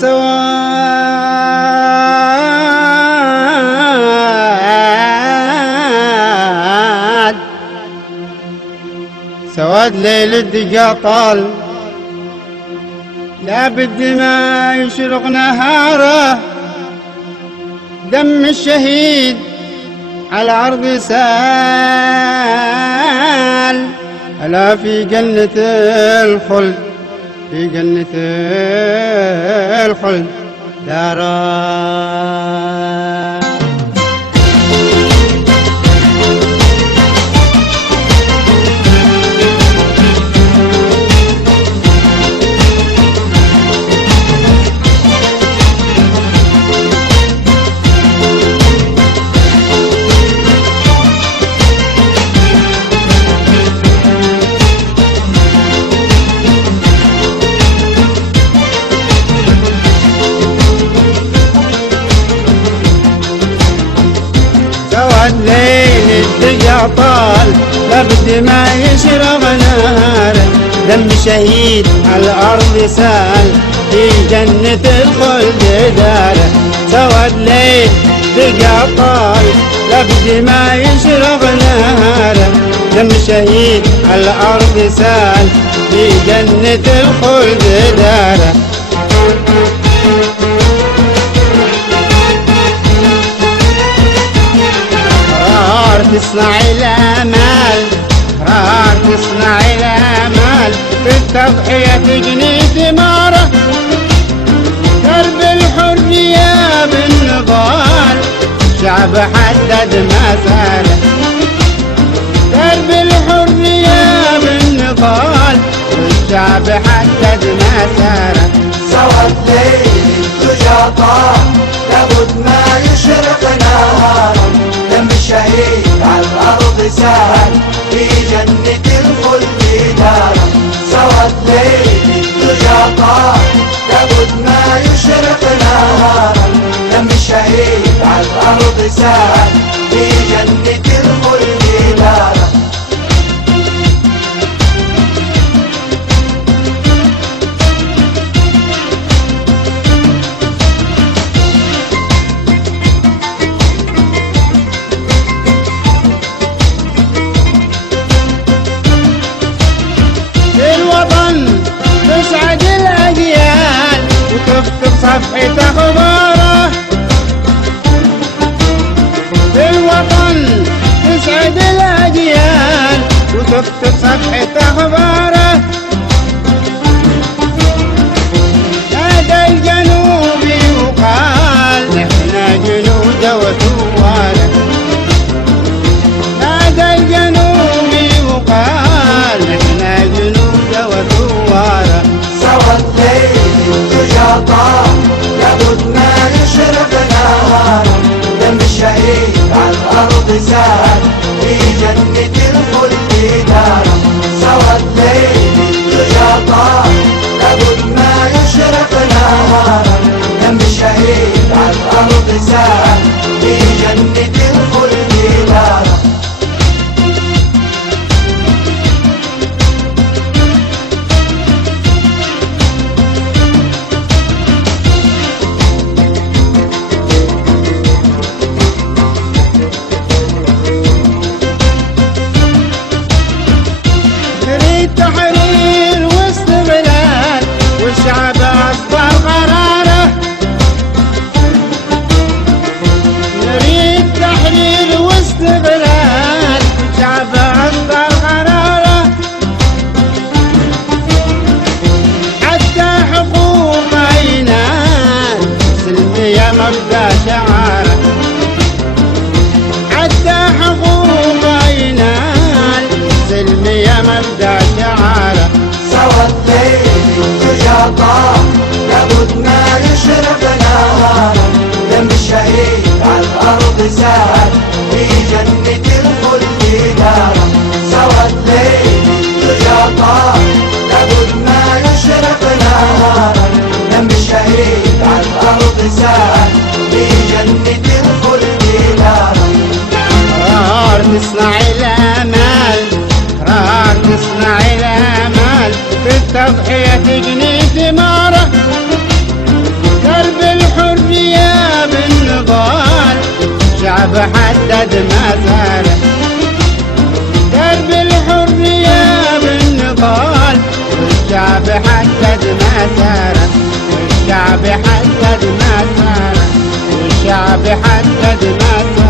سواد ليل الدقا طال، لا بد ما يشرق نهاره، دم الشهيد على الأرض سال. ألا في جنة الخلد، في جنة الخلد دارا. ليل الدقا طال، لابد ما يشرب نهاره، دم شهيد على الأرض سال، في جنة الخلد داره. سواد ليل الدقا طال، لابد ما يشرب نهاره، دم شهيد على الأرض سال، في جنة الخلد داره. تصنع الامال، قرار تصنع الامال، في التضحية تجني ثماره، درب الحرية بالنضال، شعب حدد مساره، درب الحرية بالنضال، الشعب حدد مساره. سواد ليل الدجا طال، لابد ما يشرق نهاره، دم الشهيد على الأرض سال، في جنة الخلد داره. سواد ليل الدجا طال، لابد ما يشرق نهاره، دم الشهيد على الأرض سال، في جنة الخلد داره. تسعد الأجيال وتكتب صفحة أخباره، في الوطن تسعد الأجيال وتكتب صفحة أخباره. نادى الجنوبي وقال نحن جنود وثواره، نادى الجنوبي وقال نحن جنود وثواره. سواد ليل الدجا طال، لابد ما يشرق نهاره، دم الشهيد على الأرض سال، في جنة الخلد داره. سواد ليل الدجا طال، لابد ما يشرق نهاره، دم الشهيد على الأرض سال، في جنة الخلد داره. تحرير واستقلال والشعب أصبح قراره، نريد تحرير واستقلال والشعب أصبح قراره، حتى حقوقه ينال سلمية مبدأ شعاره، حتى حقوقه ينال سلمية مبدأ شعاره. سواد ليل الدجا طال، لابد ما يشرق نهاره، دم الشهيد على الأرض سال، في جنة الخلد داره. سواد ليل الدجا طال، لابد ما يشرق نهاره، دم الشهيد على الأرض سال، في جنة الخلد داره. قرار تصنع الامال، قرار تصنع الامال، في التضحية تجني ثماره، والشعب حدد مساره. درب الحرية بالنضال والشعب حدد مساره. والشعب حدد مساره. والشعب حدد مساره.